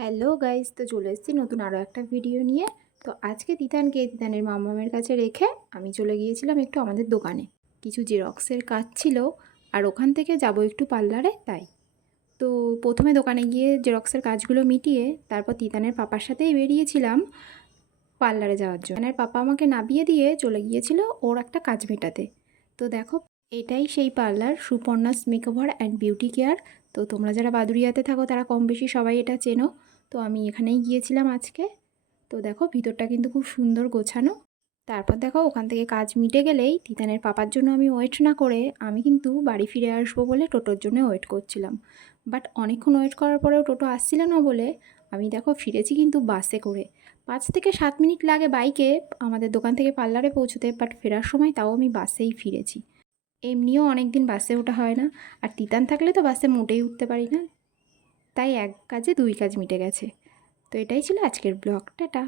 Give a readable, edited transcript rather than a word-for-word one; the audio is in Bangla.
হ্যালো গাইস, তো চলে এসেছি নতুন আরও একটা ভিডিও নিয়ে। তো আজকে তিতানের মামামের কাছে রেখে আমি চলে গিয়েছিলাম একটু আমাদের দোকানে, কিছু জেরক্সের কাজ ছিল আর ওখান থেকে যাব একটু পার্লারে। তাই তো প্রথমে দোকানে গিয়ে জেরক্সের কাজগুলো মিটিয়ে তারপর তিতানের পাপার সাথেই বেরিয়েছিলাম পার্লারে যাওয়ার জন্য। তিতানের পাপা আমাকে নামিয়ে দিয়ে চলে গিয়েছিল ওর একটা কাজ মেটাতে। তো দেখো, এটাই সেই parlour, Suparna's makeover and beauty care. তো তোমরা যারা বাদুড়িয়াতে থাকো তারা কম বেশি সবাই এটা চেনো। তো আমি এখানেই গিয়েছিলাম আজকে। তো দেখো, ভিতরটা কিন্তু খুব সুন্দর গোছানো। তারপর দেখো, ওখান থেকে কাজ মিটে গেলেই তিতানের পাপার জন্য আমি ওয়েট না করে আমি কিন্তু বাড়ি ফিরে আসবো বলে টোটোর জন্য ওয়েট করছিলাম। বাট অনেকক্ষণ ওয়েট করার পরেও টোটো আসছিল না বলে আমি দেখো ফিরেছি কিন্তু বাসে করে। 5 থেকে 7 মিনিট লাগে বাইকে আমাদের দোকান থেকে পার্লারে পৌঁছতে, বাট ফেরার সময় তাও আমি বাসেই ফিরেছি। এমনিও অনেক দিন বাসে ওঠা হয় না, আর তিতান থাকলে তো বাসে মোটেই উঠতে পারি না। তাই এক কাজে দুই কাজ মিটে গেছে। তো এটাই ছিল আজকের ব্লগ। টাটা।